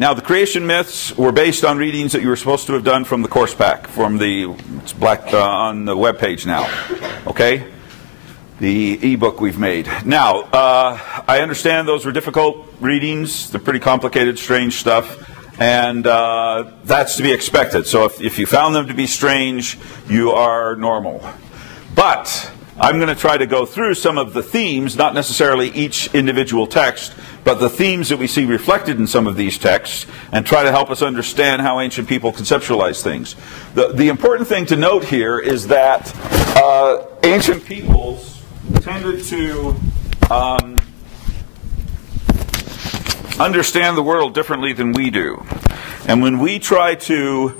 Now, the creation myths were based on readings that you were supposed to have done from the course pack, from the, it's black on the web page now, okay? The ebook we've made. Now, I understand those were difficult readings. They're pretty complicated, strange stuff, and that's to be expected. So if you found them to be strange, you are normal. But I'm going to try to go through some of the themes, not necessarily each individual text, but the themes that we see reflected in some of these texts, and try to help us understand how ancient people conceptualize things. The important thing to note here is that ancient peoples tended to understand the world differently than we do. And when we try to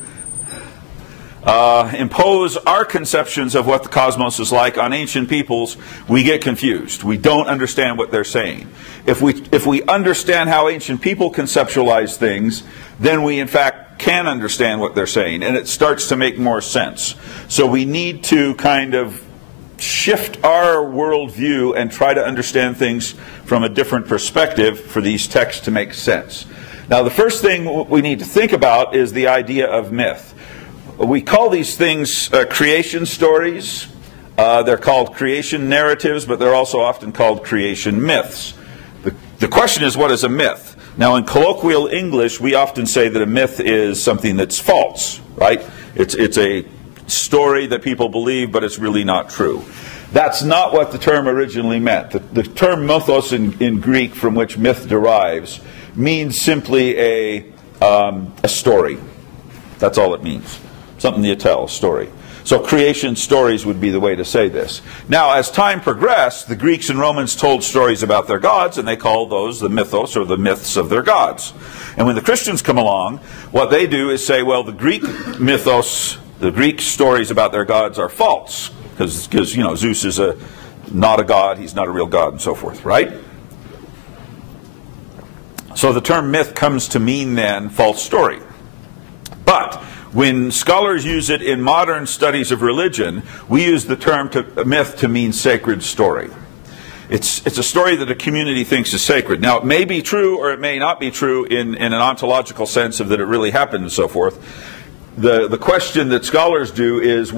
impose our conceptions of what the cosmos is like on ancient peoples, we get confused. We don't understand what they're saying. If we understand how ancient people conceptualize things, then we in fact can understand what they're saying, and it starts to make more sense. So we need to kind of shift our worldview and try to understand things from a different perspective for these texts to make sense. Now, the first thing we need to think about is the idea of myth. We call these things creation stories. They're called creation narratives, but they're also often called creation myths. The question is, what is a myth? Now, in colloquial English, we often say that a myth is something that's false, right? It's a story that people believe, but it's really not true. That's not what the term originally meant. The term mythos in Greek, from which myth derives, means simply a story. That's all it means. Something you tell, a story. So creation stories would be the way to say this. Now, as time progressed, the Greeks and Romans told stories about their gods, and they called those the mythos, or the myths of their gods. And when the Christians come along, what they do is say, well, the Greek mythos, the Greek stories about their gods are false, because you know, Zeus is not a god, he's not a real god, and so forth, right? So the term myth comes to mean then false story. But when scholars use it in modern studies of religion, we use the term myth to mean sacred story. It's a story that a community thinks is sacred. Now, it may be true or it may not be true in an ontological sense of that it really happened and so forth. The question that scholars do is,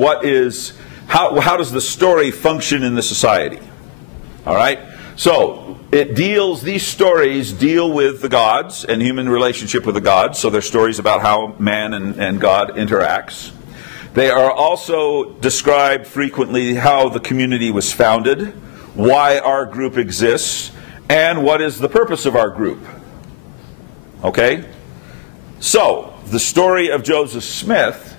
how does the story function in the society? All right? So, these stories deal with the gods and human relationship with the gods. So they're stories about how man and God interacts. They are also described frequently how the community was founded, why our group exists, and what is the purpose of our group. Okay? So, the story of Joseph Smith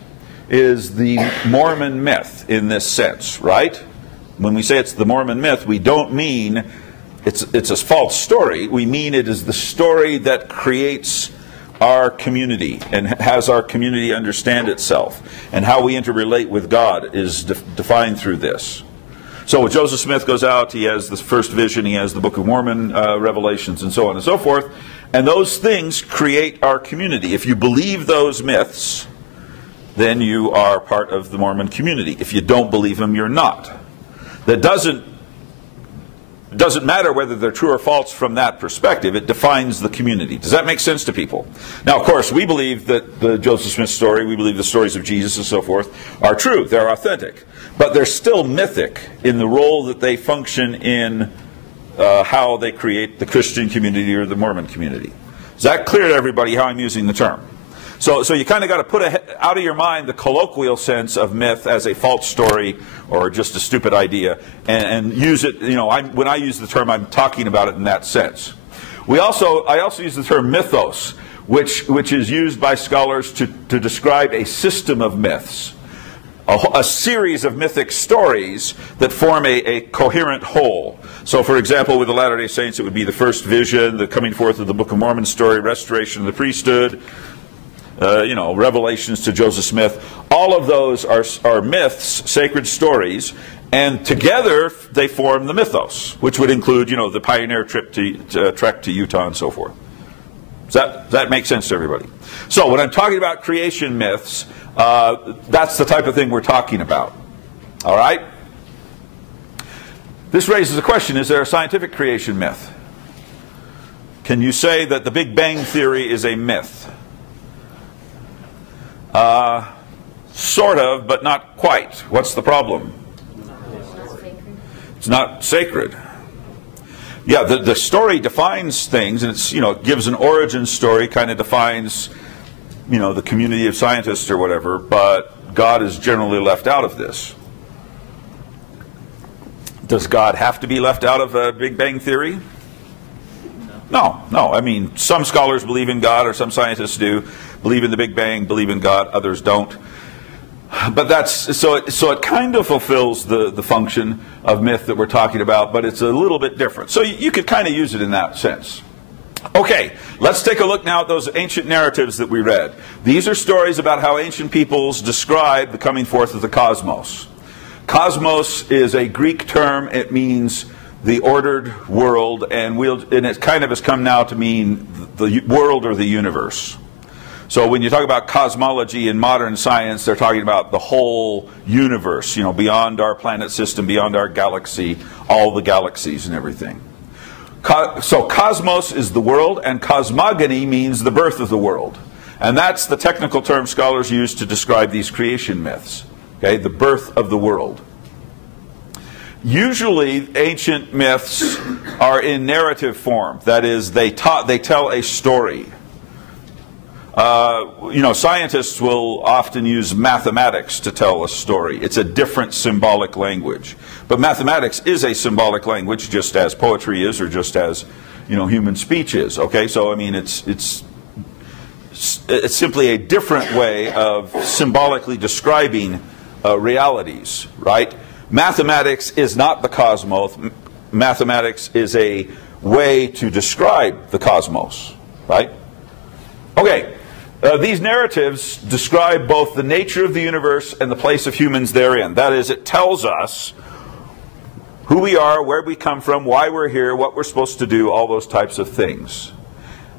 is the Mormon myth in this sense, right? When we say it's the Mormon myth, we don't mean it's a false story. We mean it is the story that creates our community and has our community understand itself. And how we interrelate with God is defined through this. So when Joseph Smith goes out, he has the first vision, he has the Book of Mormon revelations, and so on and so forth. And those things create our community. If you believe those myths, then you are part of the Mormon community. If you don't believe them, you're not. That doesn't matter whether they're true or false from that perspective. It defines the community. Does that make sense to people? Now, of course, we believe that the Joseph Smith story, we believe the stories of Jesus and so forth, are true. They're authentic. But they're still mythic in the role that they function in how they create the Christian community or the Mormon community. Is that clear to everybody how I'm using the term? So you kind of got to put out of your mind the colloquial sense of myth as a false story or just a stupid idea, and use it. You know, when I use the term, I'm talking about it in that sense. I also use the term mythos, which is used by scholars to describe a system of myths, a series of mythic stories that form a coherent whole. So, for example, with the Latter-day Saints, it would be the first vision, the coming forth of the Book of Mormon story, restoration of the priesthood. Revelations to Joseph Smith. All of those are myths, sacred stories, and together they form the mythos, which would include, the pioneer trek to Utah and so forth. Does that make sense to everybody? So when I'm talking about creation myths, that's the type of thing we're talking about. All right? This raises a question: is there a scientific creation myth? Can you say that the Big Bang Theory is a myth? Sort of, but not quite. What's the problem? It's not sacred. Yeah, the story defines things, and it's, it gives an origin story, kind of defines, the community of scientists or whatever, but God is generally left out of this. Does God have to be left out of a Big Bang Theory? No. I mean, some scholars believe in God, or some scientists do, believe in the Big Bang, believe in God, others don't. But so it kind of fulfills the function of myth that we're talking about, but it's a little bit different. So you could kind of use it in that sense. Okay, let's take a look now at those ancient narratives that we read. These are stories about how ancient peoples describe the coming forth of the cosmos. Cosmos is a Greek term. It means the ordered world, and it kind of has come now to mean the world or the universe. So when you talk about cosmology in modern science, they're talking about the whole universe, beyond our planet system, beyond our galaxy, all the galaxies and everything. So cosmos is the world, and cosmogony means the birth of the world. And that's the technical term scholars use to describe these creation myths, okay, the birth of the world. Usually ancient myths are in narrative form. That is, they tell a story. Scientists will often use mathematics to tell a story. It's a different symbolic language. But mathematics is a symbolic language, just as poetry is, or just as, human speech is. Okay, so I mean, it's simply a different way of symbolically describing realities, right? Mathematics is not the cosmos. Mathematics is a way to describe the cosmos, right? Okay. These narratives describe both the nature of the universe and the place of humans therein. That is, it tells us who we are, where we come from, why we're here, what we're supposed to do, all those types of things.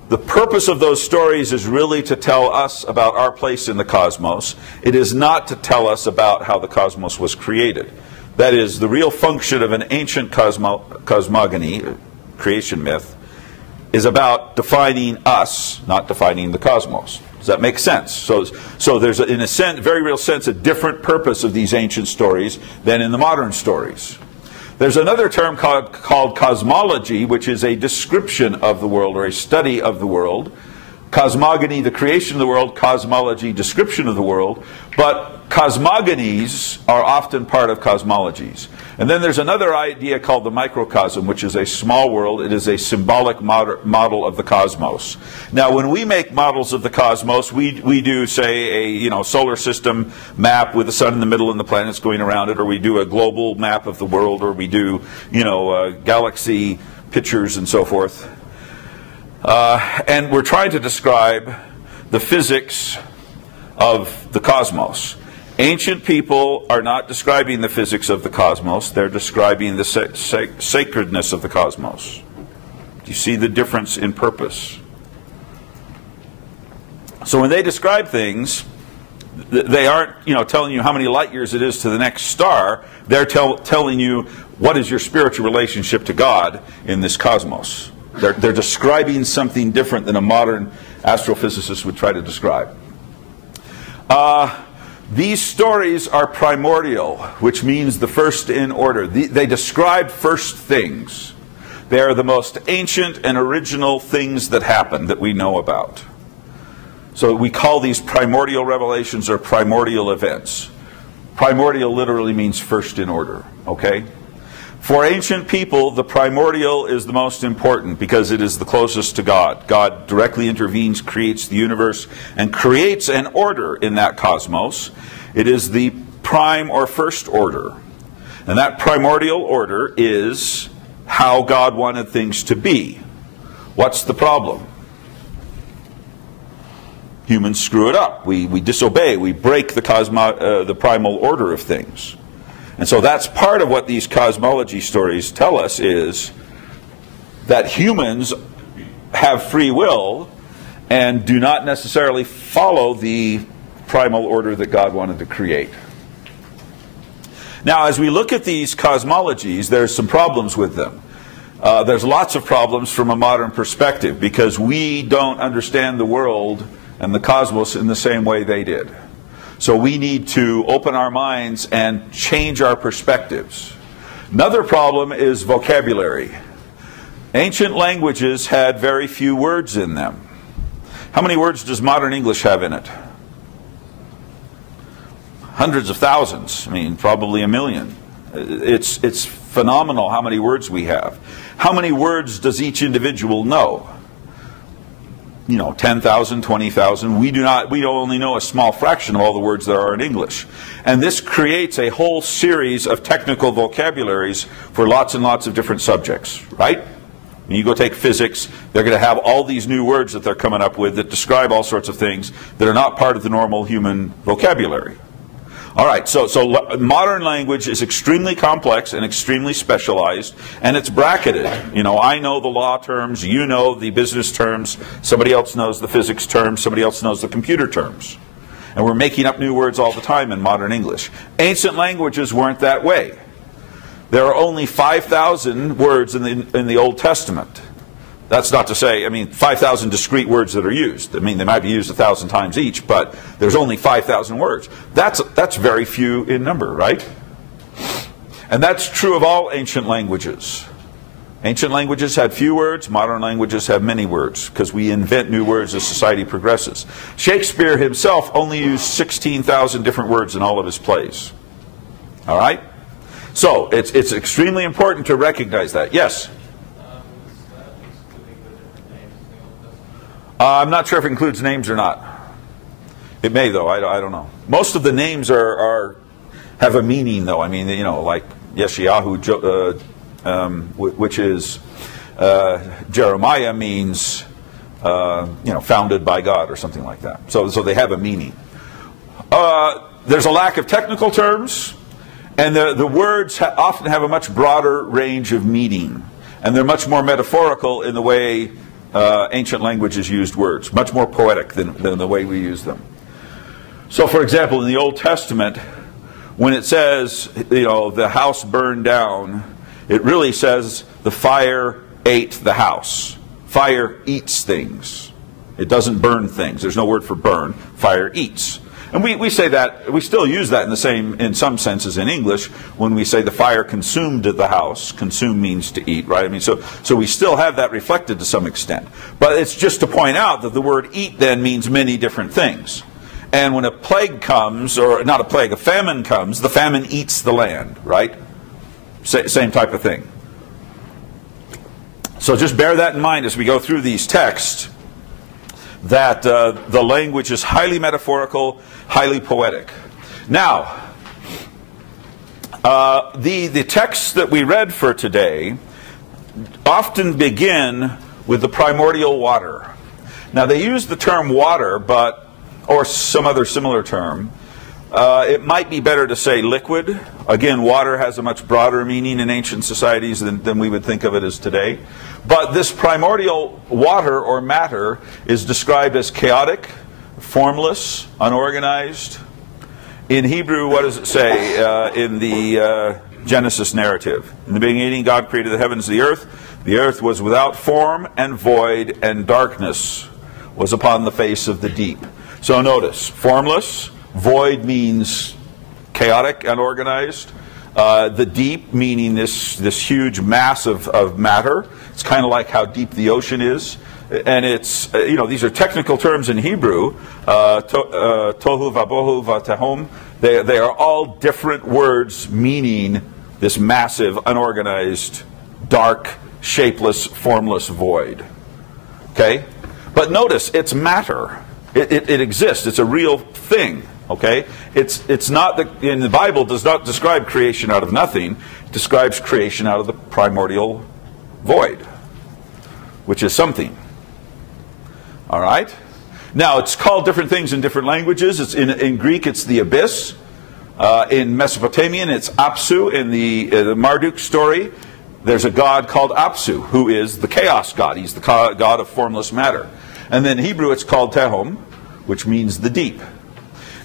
The purpose of those stories is really to tell us about our place in the cosmos. It is not to tell us about how the cosmos was created. That is, the real function of an ancient cosmogony, creation myth, is about defining us, not defining the cosmos. Does that make sense? So there's, in a sense, very real sense, a different purpose of these ancient stories than in the modern stories. There's another term called cosmology, which is a description of the world, or a study of the world. Cosmogony, the creation of the world; cosmology, description of the world. But cosmogonies are often part of cosmologies. And then there's another idea called the microcosm, which is a small world. It is a symbolic model of the cosmos. Now, when we make models of the cosmos, we do, say, a solar system map with the sun in the middle and the planets going around it, or we do a global map of the world, or we do, galaxy pictures and so forth. And we're trying to describe the physics of the cosmos. Ancient people are not describing the physics of the cosmos. They're describing the sacredness of the cosmos. Do you see the difference in purpose? So when they describe things, they aren't telling you how many light years it is to the next star. They're telling you what is your spiritual relationship to God in this cosmos. They're describing something different than a modern astrophysicist would try to describe. These stories are primordial, which means the first in order. They describe first things. They are the most ancient and original things that happen that we know about. So we call these primordial revelations or primordial events. Primordial literally means first in order, okay? For ancient people, the primordial is the most important because it is the closest to God. God directly intervenes, creates the universe, and creates an order in that cosmos. It is the prime or first order. And that primordial order is how God wanted things to be. What's the problem? Humans screw it up. We disobey. We break the primal order of things. And so that's part of what these cosmology stories tell us, is that humans have free will and do not necessarily follow the primal order that God wanted to create. Now, as we look at these cosmologies, there's some problems with them. There's lots of problems from a modern perspective because we don't understand the world and the cosmos in the same way they did. So we need to open our minds and change our perspectives. Another problem is vocabulary. Ancient languages had very few words in them. How many words does modern English have in it? Hundreds of thousands. I mean, probably a million. It's phenomenal how many words we have. How many words does each individual know? 10,000, 20,000. We only know a small fraction of all the words there are in English. And this creates a whole series of technical vocabularies for lots and lots of different subjects, right? When you go take physics, they're going to have all these new words that they're coming up with that describe all sorts of things that are not part of the normal human vocabulary. All right, so modern language is extremely complex and extremely specialized, and it's bracketed. I know the law terms, you know the business terms, somebody else knows the physics terms, somebody else knows the computer terms. And we're making up new words all the time in modern English. Ancient languages weren't that way. There are only 5,000 words in the Old Testament. That's not to say, 5,000 discrete words that are used. They might be used 1,000 times each, but there's only 5,000 words. That's very few in number, right? And that's true of all ancient languages. Ancient languages had few words, modern languages have many words, because we invent new words as society progresses. Shakespeare himself only used 16,000 different words in all of his plays. All right? So, it's extremely important to recognize that. Yes? I'm not sure if it includes names or not. It may, though. I don't know. Most of the names have a meaning, though. Like Yeshayahu, which is Jeremiah, means founded by God or something like that. So they have a meaning. There's a lack of technical terms, and the words often have a much broader range of meaning, and they're much more metaphorical in the way ancient languages used words, much more poetic than the way we use them. So, for example, in the Old Testament, when it says, the house burned down, it really says the fire ate the house. Fire eats things. It doesn't burn things. There's no word for burn. Fire eats. And we say that, we still use that in some senses in English, when we say the fire consumed the house. Consume means to eat, right? So we still have that reflected to some extent. But it's just to point out that the word eat then means many different things. And when a plague comes, or not a plague, a famine comes, the famine eats the land, right? Same type of thing. So just bear that in mind as we go through these texts, that the language is highly metaphorical, highly poetic. Now, the texts that we read for today often begin with the primordial water. Now, they use the term water, or some other similar term. It might be better to say liquid. Again, water has a much broader meaning in ancient societies than we would think of it as today. But this primordial water or matter is described as chaotic, formless, unorganized. In Hebrew, what does it say in the Genesis narrative? In the beginning, God created the heavens and the earth. The earth was without form and void, and darkness was upon the face of the deep. So notice, formless. Void means chaotic, unorganized. The deep meaning this huge mass of matter. It's kind of like how deep the ocean is. And it's, these are technical terms in Hebrew. Tohu vabohu vatahom. They are all different words meaning this massive, unorganized, dark, shapeless, formless void. Okay? But notice, it's matter. It exists. It's a real thing. Okay, it's not in the Bible does not describe creation out of nothing. It describes creation out of the primordial void, which is something. All right. Now it's called different things in different languages. It's in Greek, it's the abyss. In Mesopotamian, it's Apsu. In the Marduk story, there's a god called Apsu, who is the chaos god. He's the god of formless matter. And then in Hebrew, it's called Tehom, which means the deep.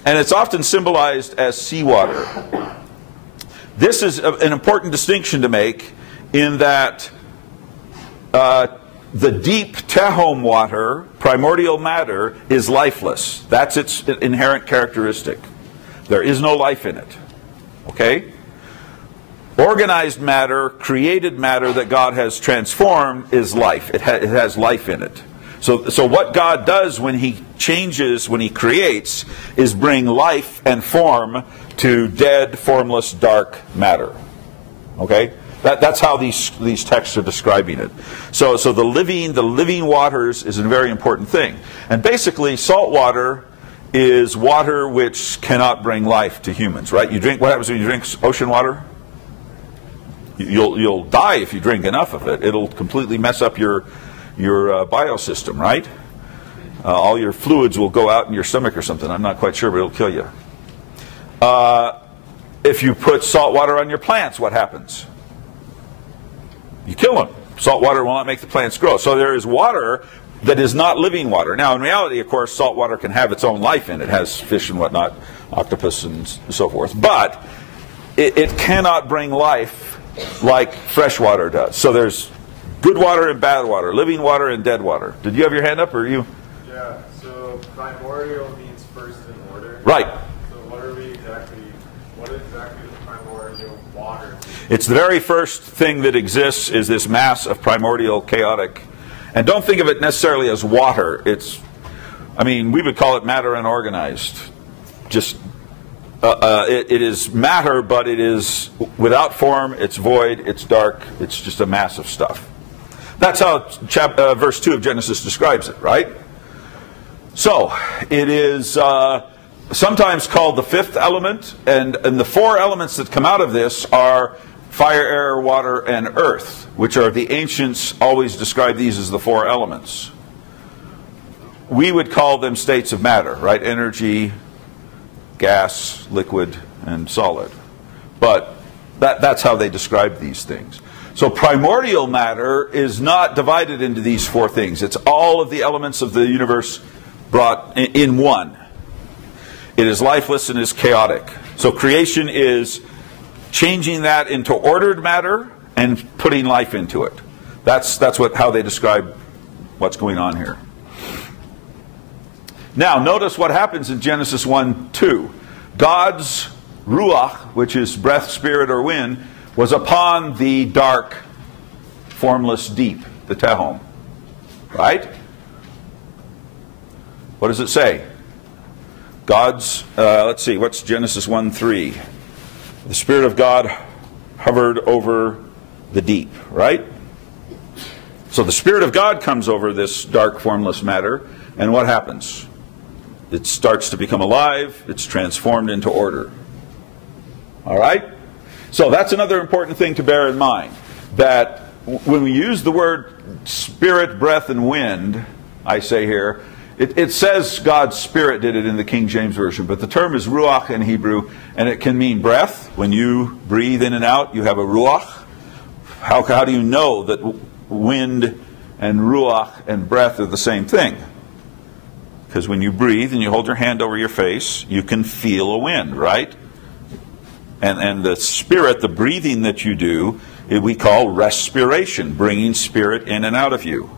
And it's often symbolized as seawater. This is an important distinction to make, in that the deep Tehom water, primordial matter, is lifeless. That's its inherent characteristic. There is no life in it. Okay? Organized matter, created matter that God has transformed is life. It has life in it. So what God does when He changes, when He creates, is bring life and form to dead, formless, dark matter. Okay? That's how these texts are describing it. So the living waters is a very important thing. And basically, salt water is water which cannot bring life to humans, right? What happens when you drink ocean water? You'll die if you drink enough of it. It'll completely mess up your biosystem, right? All your fluids will go out in your stomach or something. I'm not quite sure, but it'll kill you. If you put salt water on your plants, what happens? You kill them. Salt water will not make the plants grow. So there is water that is not living water. Now, in reality, of course, salt water can have its own life in it. It has fish and whatnot, octopus and so forth. But it cannot bring life like fresh water does. So there's good water and bad water, living water and dead water. Did you have your hand up, or you? Yeah, so primordial means first in order. Right. So what exactly does primordial water mean? It's the very first thing that exists is this mass of primordial chaotic. And don't think of it necessarily as water. We would call it matter unorganized. Just it is matter, but it is without form, it's void, it's dark, it's just a mass of stuff. That's how verse 2 of Genesis describes it, right? So, it is sometimes called the fifth element, and the four elements that come out of this are fire, air, water, and earth, which are the ancients always describe these as the four elements. We would call them states of matter, right? Energy, gas, liquid, and solid. But that's how they describe these things. So primordial matter is not divided into these four things. It's all of the elements of the universe brought in one. It is lifeless and is chaotic. So creation is changing that into ordered matter and putting life into it. That's how they describe what's going on here. Now, notice what happens in Genesis 1:2. God's ruach, which is breath, spirit, or wind, was upon the dark, formless deep, the Tehom. Right? What does it say? God's, let's see, what's Genesis 1:3? The Spirit of God hovered over the deep, right? So the Spirit of God comes over this dark, formless matter, and what happens? It starts to become alive, it's transformed into order. All right? So that's another important thing to bear in mind, that when we use the word spirit, breath, and wind, I say here, it says God's Spirit did it in the King James Version, but the term is ruach in Hebrew, and it can mean breath. When you breathe in and out, you have a ruach. How do you know that wind and ruach and breath are the same thing? Because when you breathe and you hold your hand over your face, you can feel a wind, right? And the spirit, the breathing that you do, we call respiration, bringing spirit in and out of you.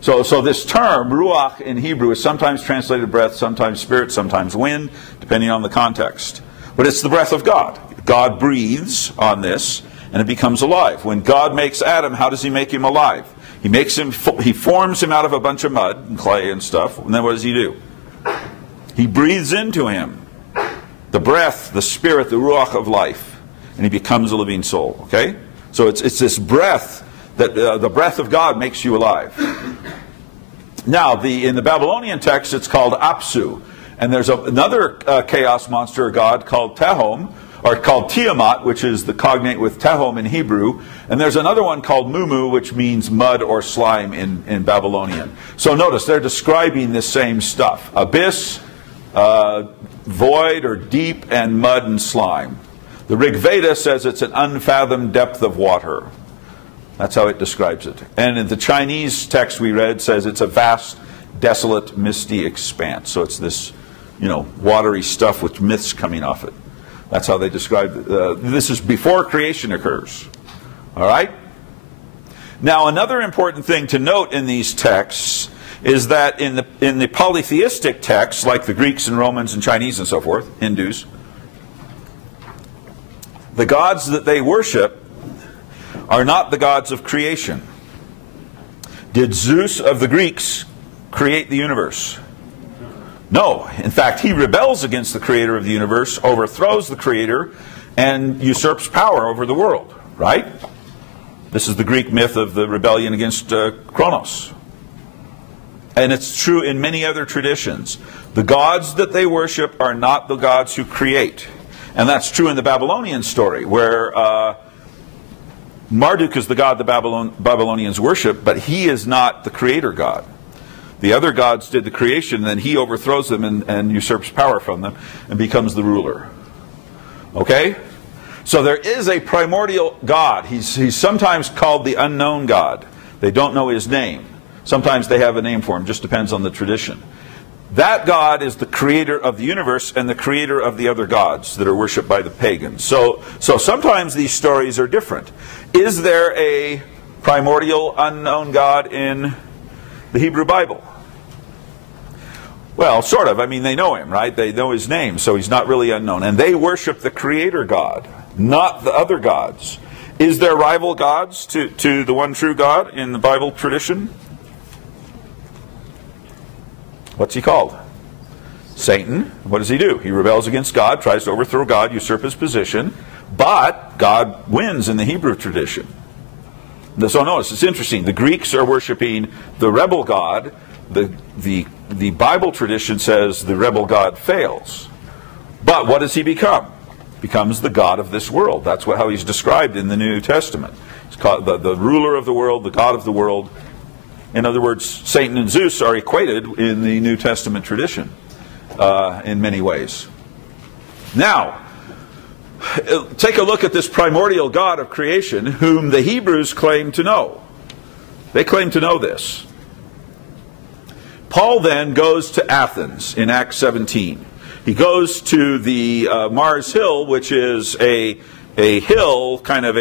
So this term, ruach in Hebrew, is sometimes translated breath, sometimes spirit, sometimes wind, depending on the context. But it's the breath of God. God breathes on this, and it becomes alive. When God makes Adam, how does He make him alive? He forms him out of a bunch of mud and clay and stuff, and then what does He do? He breathes into him the breath, the spirit, the ruach of life, and he becomes a living soul. Okay? So it's this breath that the breath of God makes you alive. Now, in the Babylonian text, it's called Apsu, and there's another chaos monster god called Tehom, or called Tiamat, which is the cognate with Tehom in Hebrew, and there's another one called Mumu, which means mud or slime in Babylonian. So notice, they're describing the same stuff. Abyss, void or deep, and mud and slime. The Rig Veda says it's an unfathomed depth of water. That's how it describes it. And in the Chinese text we read says it's a vast, desolate, misty expanse. So it's this, watery stuff with myths coming off it. That's how they describe it. This is before creation occurs. All right? Now, another important thing to note in these texts is that in the polytheistic texts, like the Greeks and Romans and Chinese and so forth, Hindus, the gods that they worship are not the gods of creation. Did Zeus of the Greeks create the universe? No. In fact, he rebels against the creator of the universe, overthrows the creator, and usurps power over the world, right? This is the Greek myth of the rebellion against Kronos. And it's true in many other traditions. The gods that they worship are not the gods who create. And that's true in the Babylonian story, where Marduk is the god the Babylonians worship, but he is not the creator god. The other gods did the creation, and then he overthrows them and usurps power from them and becomes the ruler. Okay? So there is a primordial God. He's sometimes called the unknown God. They don't know his name. Sometimes they have a name for him. Just depends on the tradition. That God is the creator of the universe and the creator of the other gods that are worshipped by the pagans. So sometimes these stories are different. Is there a primordial unknown God in the Hebrew Bible? Well, sort of. I mean, they know him, right? They know his name, so he's not really unknown. And they worship the creator God, not the other gods. Is there rival gods to the one true God in the Bible tradition? What's he called? Satan. What does he do? He rebels against God, tries to overthrow God, usurp his position, but God wins in the Hebrew tradition. So notice, it's interesting. The Greeks are worshiping the rebel God. The Bible tradition says the rebel God fails. But what does he become? Becomes the God of this world. That's how he's described in the New Testament. He's called the ruler of the world, the God of the world. In other words, Satan and Zeus are equated in the New Testament tradition in many ways. Now, take a look at this primordial God of creation whom the Hebrews claim to know. They claim to know this. Paul then goes to Athens in Acts 17. He goes to the Mars Hill, which is a hill, kind of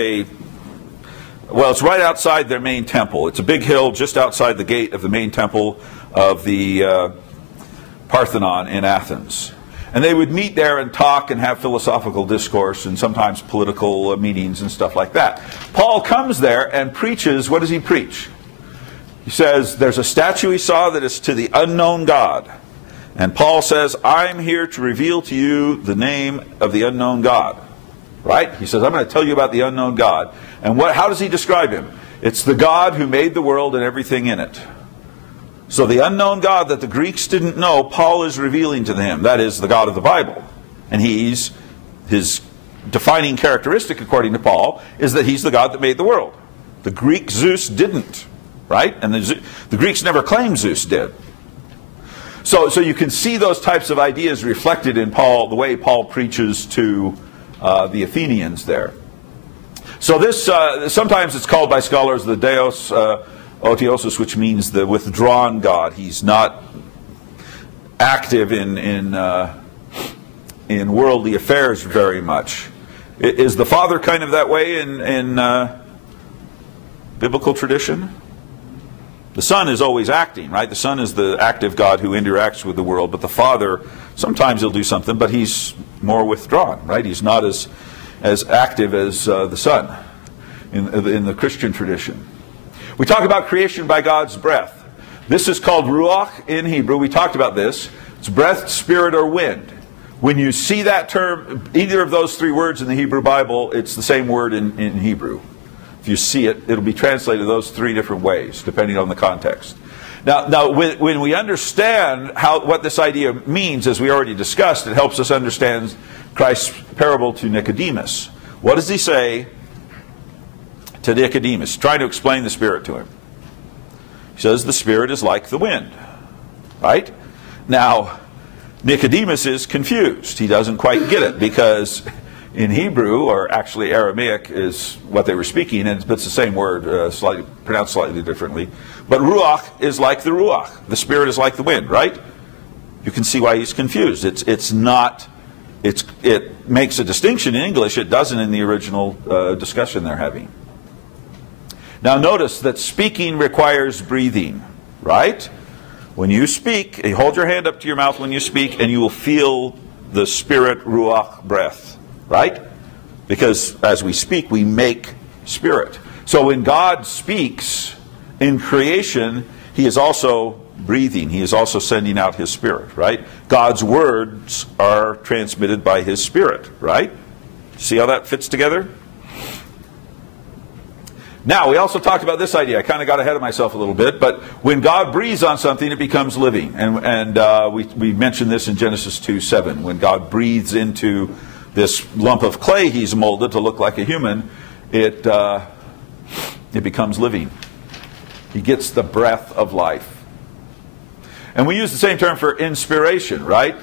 well, it's right outside their main temple. It's a big hill just outside the gate of the main temple of the Parthenon in Athens. And they would meet there and talk and have philosophical discourse and sometimes political meetings and stuff like that. Paul comes there and preaches. What does he preach? He says there's a statue he saw that is to the unknown God. And Paul says, I'm here to reveal to you the name of the unknown God. Right? He says, I'm going to tell you about the unknown God. And how does he describe him? It's the God who made the world and everything in it. So the unknown God that the Greeks didn't know, Paul is revealing to them. That is the God of the Bible. And his defining characteristic, according to Paul, is that he's the God that made the world. The Greek Zeus didn't. Right? And the Greeks never claimed Zeus did. So you can see those types of ideas reflected in Paul, the way Paul preaches to the Athenians there. So this, sometimes it's called by scholars the Deus Otiosus, which means the withdrawn God. He's not active in worldly affairs very much. Is the Father kind of that way in biblical tradition? The Son is always acting, right? The Son is the active God who interacts with the world, but the Father, sometimes he'll do something, but he's more withdrawn, right? He's not as active as the Son in the Christian tradition. We talk about creation by God's breath. This is called ruach in Hebrew. We talked about this. It's breath, spirit, or wind. When you see that term, either of those three words in the Hebrew Bible, it's the same word in Hebrew. If you see it, it'll be translated those three different ways, depending on the context. Now, when we understand what this idea means, as we already discussed, it helps us understand Christ's parable to Nicodemus. What does he say to Nicodemus, trying to explain the Spirit to him? He says the Spirit is like the wind, right? Now, Nicodemus is confused. He doesn't quite get it, because in Hebrew, or actually Aramaic is what they were speaking, and it's the same word, pronounced slightly differently. But ruach is like the ruach. The Spirit is like the wind, right? You can see why he's confused. It makes a distinction in English. It doesn't in the original discussion they're having. Now notice that speaking requires breathing, right? When you speak, you hold your hand up to your mouth when you speak, and you will feel the spirit ruach breath, right? Because as we speak, we make spirit. So when God speaks in creation, he is also breathing. He is also sending out his spirit, right? God's words are transmitted by his spirit, right? See how that fits together? Now, we also talked about this idea. I kind of got ahead of myself a little bit, but when God breathes on something, it becomes living. And we mentioned this in Genesis 2:7. When God breathes into this lump of clay he's molded to look like a human, it becomes living. He gets the breath of life. And we use the same term for inspiration, right?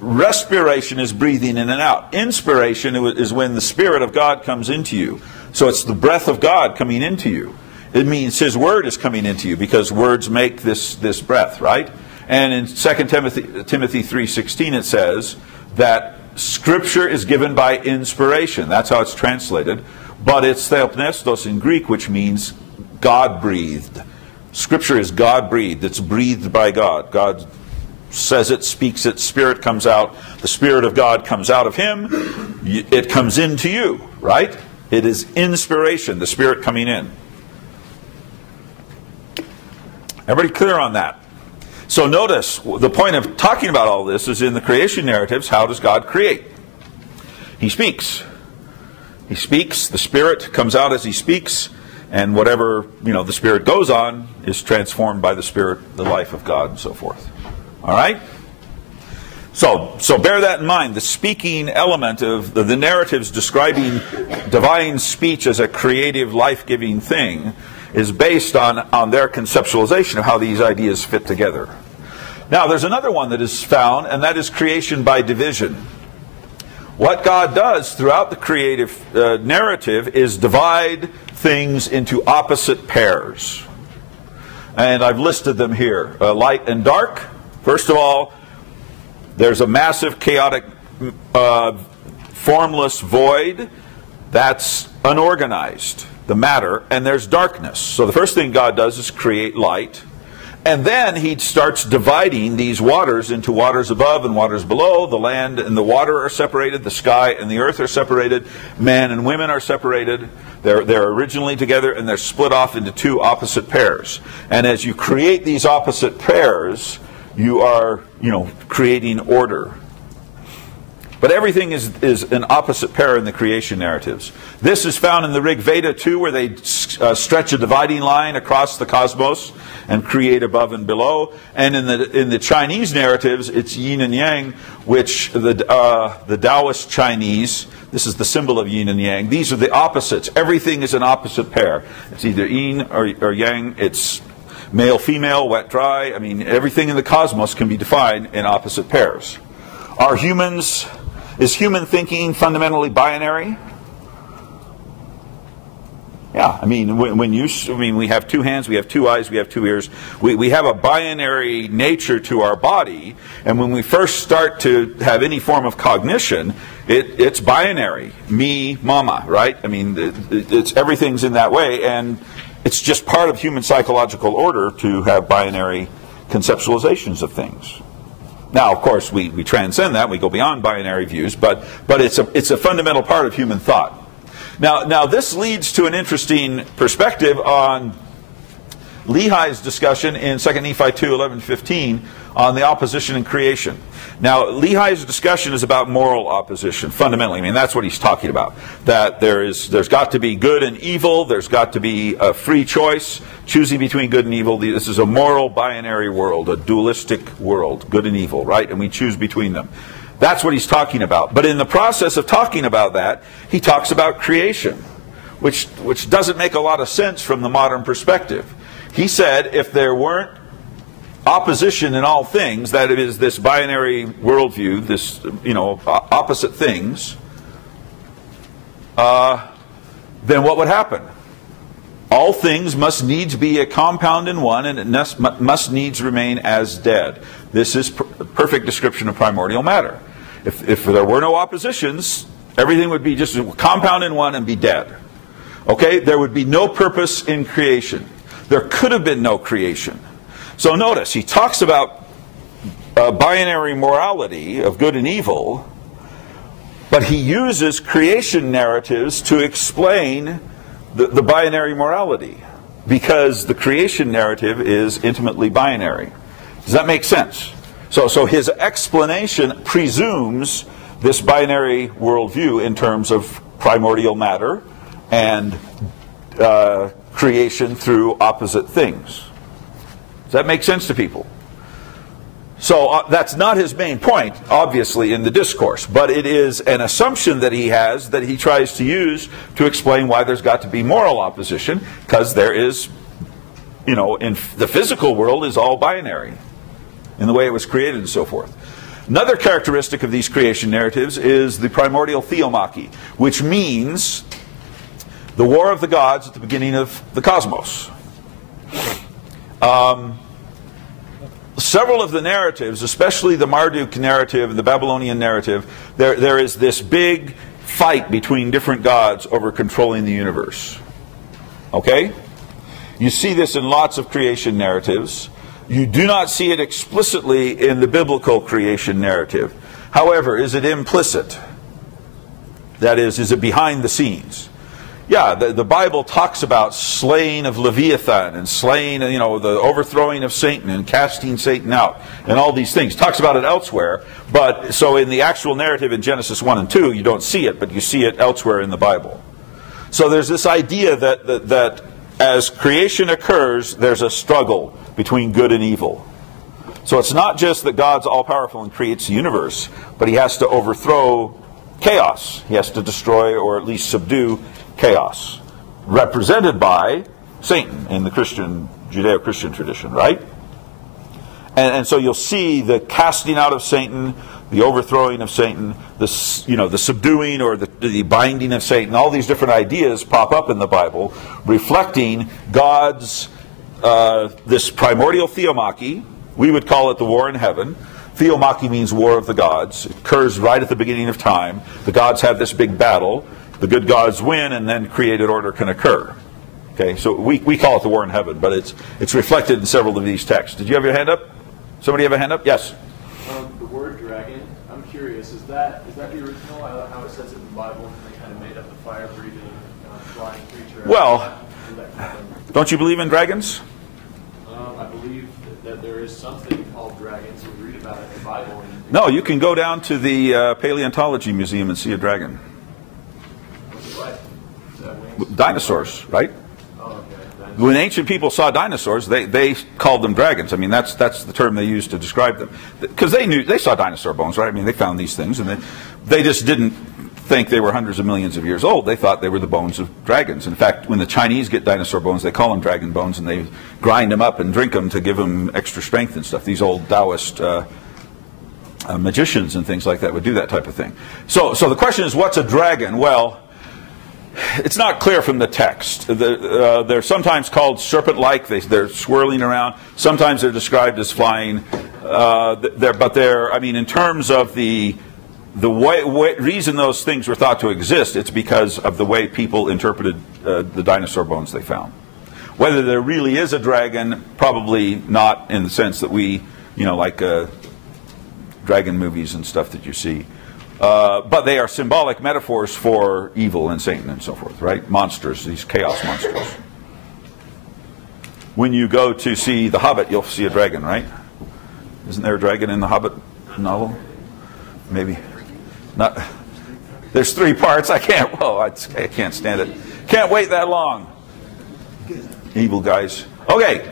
Respiration is breathing in and out. Inspiration is when the Spirit of God comes into you. So it's the breath of God coming into you. It means his word is coming into you, because words make this breath, right? And in 2 Timothy 3:16 it says that Scripture is given by inspiration. That's how it's translated. But it's theopneustos in Greek, which means God-breathed. Scripture is God-breathed. It's breathed by God. God says it, speaks it, Spirit comes out. The Spirit of God comes out of him. It comes into you, right? It is inspiration, the Spirit coming in. Everybody clear on that? So notice, the point of talking about all this is in the creation narratives. How does God create? He speaks. He speaks, the Spirit comes out as he speaks, and whatever the Spirit goes on is transformed by the Spirit, the life of God, and so forth. All right? So bear that in mind. The speaking element of the narratives describing divine speech as a creative, life-giving thing is based on their conceptualization of how these ideas fit together. Now, there's another one that is found, and that is creation by division. What God does throughout the creative narrative is divide things into opposite pairs. And I've listed them here. Light and dark. First of all, there's a massive, chaotic, formless void. That's unorganized, the matter, and there's darkness. So the first thing God does is create light. And then he starts dividing these waters into waters above and waters below. The land and the water are separated. The sky and the earth are separated. Man and women are separated. They're originally together, and they're split off into two opposite pairs. And as you create these opposite pairs, you are, creating order. But everything is an opposite pair in the creation narratives. This is found in the Rig Veda too, where they stretch a dividing line across the cosmos and create above and below. And in the Chinese narratives, it's yin and yang, which the Taoist Chinese, this is the symbol of yin and yang. These are the opposites. Everything is an opposite pair. It's either yin or yang. It's male, female, wet, dry. I mean, everything in the cosmos can be defined in opposite pairs. Is human thinking fundamentally binary? Yeah, I mean, we have two hands, we have two eyes, we have two ears. We have a binary nature to our body, and when we first start to have any form of cognition, it's binary. Me, mama, right? I mean, everything's in that way, and it's just part of human psychological order to have binary conceptualizations of things. Now, of course, we transcend that. We go beyond binary views, but it's a fundamental part of human thought. Now, this leads to an interesting perspective on Lehi's discussion in 2 Nephi 2, 11, 15 on the opposition in creation. Now, Lehi's discussion is about moral opposition, fundamentally. I mean, that's what he's talking about. That there's got to be good and evil. There's got to be a free choice, choosing between good and evil. This is a moral binary world, a dualistic world, good and evil, right? And we choose between them. That's what he's talking about. But in the process of talking about that, he talks about creation, which doesn't make a lot of sense from the modern perspective. He said if there weren't opposition in all things, that it is this binary worldview, this, opposite things, then what would happen? All things must needs be a compound in one, and it must needs remain as dead. This is a perfect description of primordial matter. If there were no oppositions, everything would be just a compound in one and be dead. Okay, there would be no purpose in creation. There could have been no creation. So notice, he talks about binary morality of good and evil, but he uses creation narratives to explain the binary morality, because the creation narrative is intimately binary. Does that make sense? So his explanation presumes this binary worldview in terms of primordial matter and creation through opposite things. Does that make sense to people? So that's not his main point, obviously, in the discourse, but it is an assumption that he has that he tries to use to explain why there's got to be moral opposition, because there is, in the physical world is all binary in the way it was created and so forth. Another characteristic of these creation narratives is the primordial Theomachy, which means the war of the gods at the beginning of the cosmos. Several of the narratives, especially the Marduk narrative and the Babylonian narrative, there is this big fight between different gods over controlling the universe. Okay? You see this in lots of creation narratives. You do not see it explicitly in the biblical creation narrative. However, is it implicit? That is it behind the scenes? Yeah, the Bible talks about slaying of Leviathan and slaying, the overthrowing of Satan and casting Satan out and all these things. Talks about it elsewhere, but so in the actual narrative in Genesis 1 and 2, you don't see it, but you see it elsewhere in the Bible. So there's this idea that as creation occurs, there's a struggle between good and evil. So it's not just that God's all-powerful and creates the universe, but he has to overthrow chaos. He has to destroy or at least subdue chaos, represented by Satan in the Judeo-Christian tradition, right? And so you'll see the casting out of Satan, the overthrowing of Satan, the subduing or the binding of Satan. All these different ideas pop up in the Bible, reflecting God's this primordial Theomachy. We would call it the war in heaven. Theomachy means war of the gods. It occurs right at the beginning of time. The gods have this big battle. The good gods win, and then created order can occur. Okay, so we call it the war in heaven, but it's reflected in several of these texts. Did you have your hand up? Somebody have a hand up? Yes. The word dragon, I'm curious, is that the original, how it says it in the Bible, and they kind of made up the fire-breathing, flying creature? Well, don't you believe in dragons? I believe that there is something called dragons. We read about it in the Bible. No, you can go down to the Paleontology Museum and see a dragon. Dinosaurs, right? Oh, okay. Dinosaurs. When ancient people saw dinosaurs, they called them dragons. I mean, that's the term they used to describe them, because they saw dinosaur bones, right? I mean, they found these things, and they just didn't think they were hundreds of millions of years old. They thought they were the bones of dragons. In fact, when the Chinese get dinosaur bones, they call them dragon bones, and they grind them up and drink them to give them extra strength and stuff. These old Taoist magicians and things like that would do that type of thing. So the question is, what's a dragon? Well, it's not clear from the text. They're sometimes called serpent-like. They're swirling around. Sometimes they're described as flying. In terms of the reason those things were thought to exist, it's because of the way people interpreted the dinosaur bones they found. Whether there really is a dragon, probably not in the sense that we, like dragon movies and stuff that you see. But they are symbolic metaphors for evil and Satan and so forth, right? Monsters, these chaos monsters. When you go to see The Hobbit, you'll see a dragon, right? Isn't there a dragon in the Hobbit novel? Maybe. Not. There's 3 parts. I can't stand it. Can't wait that long. Evil guys. Okay.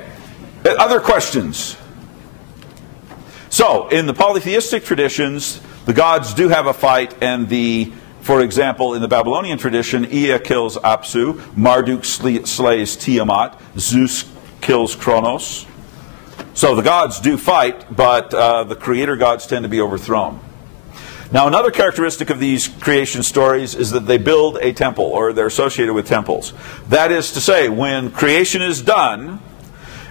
Other questions? So, in the polytheistic traditions, the gods do have a fight, and for example, in the Babylonian tradition, Ea kills Apsu, Marduk slays Tiamat, Zeus kills Kronos. So the gods do fight, but the creator gods tend to be overthrown. Now, another characteristic of these creation stories is that they build a temple, or they're associated with temples. That is to say, when creation is done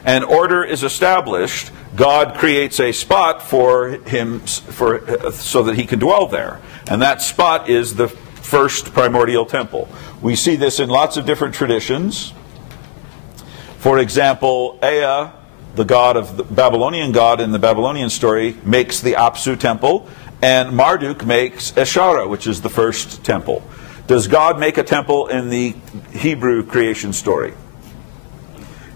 and order is established, God creates a spot for him so that he can dwell there. And that spot is the first primordial temple. We see this in lots of different traditions. For example, Ea, the god of the Babylonian god in the Babylonian story, makes the Apsu temple, and Marduk makes Eshara, which is the first temple. Does God make a temple in the Hebrew creation story?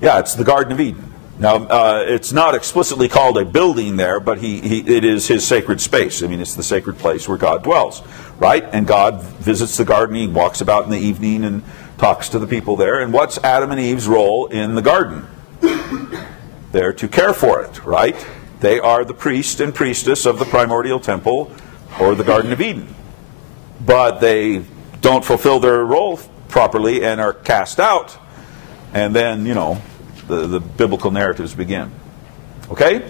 Yeah, it's the Garden of Eden. Now, it's not explicitly called a building there, but it is his sacred space. I mean, it's the sacred place where God dwells, right? And God visits the garden. He walks about in the evening and talks to the people there. And what's Adam and Eve's role in the garden? They're to care for it, right? They are the priest and priestess of the primordial temple or the Garden of Eden. But they don't fulfill their role properly and are cast out. And then, the biblical narratives begin. Okay?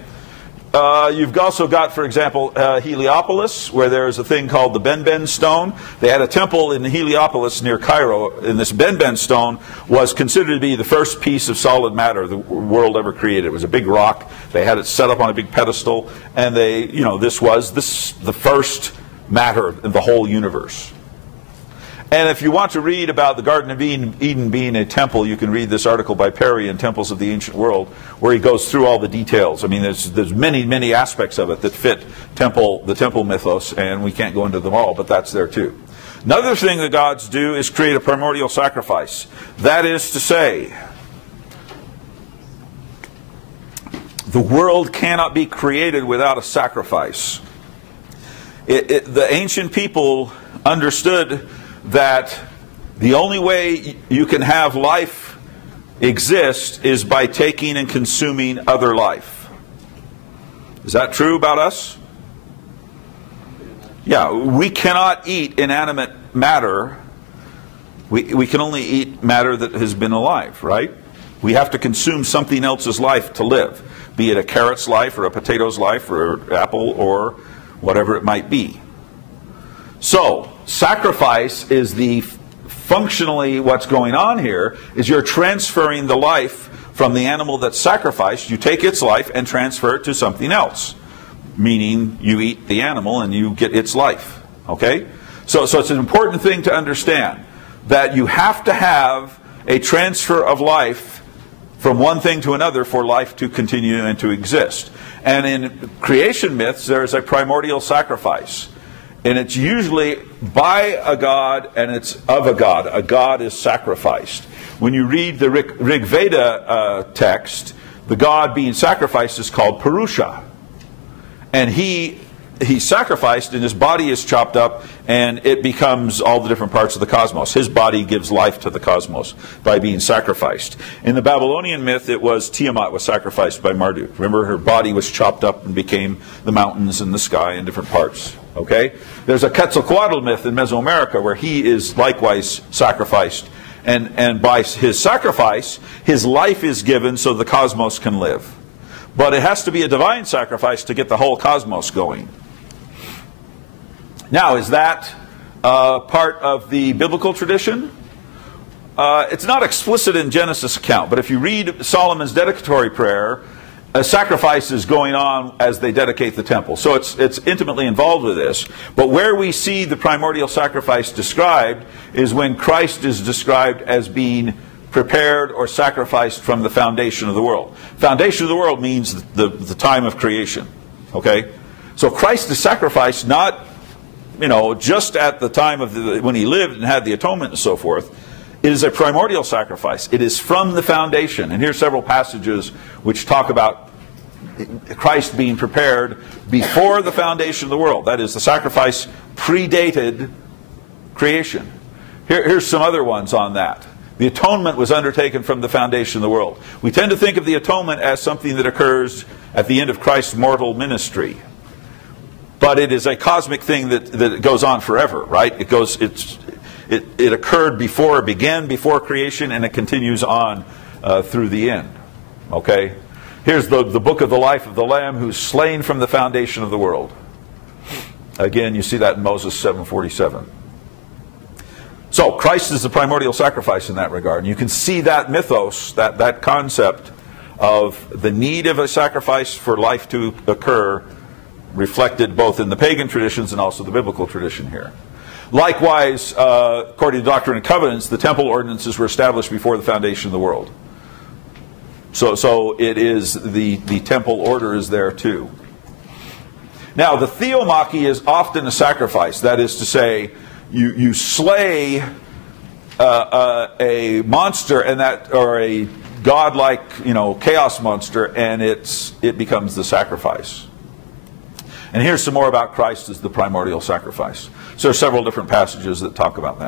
You've also got, for example, Heliopolis, where there's a thing called the Benben stone. They had a temple in Heliopolis near Cairo, and this Benben stone was considered to be the first piece of solid matter the world ever created. It was a big rock. They had it set up on a big pedestal, and this was the first matter in the whole universe. And if you want to read about the Garden of Eden being a temple, you can read this article by Perry in Temples of the Ancient World, where he goes through all the details. I mean, there's many, many aspects of it that fit the temple mythos, and we can't go into them all, but that's there too. Another thing the gods do is create a primordial sacrifice. That is to say, the world cannot be created without a sacrifice. The ancient people understood that the only way you can have life exist is by taking and consuming other life. Is that true about us? Yeah, we cannot eat inanimate matter. We can only eat matter that has been alive, right? We have to consume something else's life to live, be it a carrot's life or a potato's life or an apple or whatever it might be. So, sacrifice is functionally what's going on here is you're transferring the life from the animal that's sacrificed. You take its life and transfer it to something else, meaning you eat the animal and you get its life. Okay? So it's an important thing to understand that you have to have a transfer of life from one thing to another for life to continue and to exist. And in creation myths, there's a primordial sacrifice. And it's usually by a god and it's of a god. A god is sacrificed. When you read the Rig Veda text, the god being sacrificed is called Purusha. And he sacrificed and his body is chopped up and it becomes all the different parts of the cosmos. His body gives life to the cosmos by being sacrificed. In the Babylonian myth, it was Tiamat was sacrificed by Marduk. Remember, her body was chopped up and became the mountains and the sky and different parts. Okay? There's a Quetzalcoatl myth in Mesoamerica where he is likewise sacrificed. And by his sacrifice, his life is given so the cosmos can live. But it has to be a divine sacrifice to get the whole cosmos going. Now, is that part of the biblical tradition? It's not explicit in Genesis account, but if you read Solomon's dedicatory prayer, a sacrifice is going on as they dedicate the temple. So it's intimately involved with this. But where we see the primordial sacrifice described is when Christ is described as being prepared or sacrificed from the foundation of the world. Foundation of the world means the time of creation. Okay? So Christ is sacrificed not, just at the time of when he lived and had the atonement and so forth. It is a primordial sacrifice. It is from the foundation. And here's several passages which talk about Christ being prepared before the foundation of the world. That is, the sacrifice predated creation. Here's some other ones on that. The atonement was undertaken from the foundation of the world. We tend to think of the atonement as something that occurs at the end of Christ's mortal ministry. But it is a cosmic thing that goes on forever, right? It occurred before, it began before creation, and it continues on through the end. Okay? Here's the book of the life of the Lamb who's slain from the foundation of the world. Again, you see that in Moses 7:47. So, Christ is the primordial sacrifice in that regard. And you can see that mythos, that concept of the need of a sacrifice for life to occur reflected both in the pagan traditions and also the biblical tradition here. Likewise, according to Doctrine and Covenants, the temple ordinances were established before the foundation of the world. So it is the temple order is there too. Now, the Theomachy is often a sacrifice. That is to say, you slay a monster and or a godlike, chaos monster, and it becomes the sacrifice. And here's some more about Christ as the primordial sacrifice. So there are several different passages that talk about that.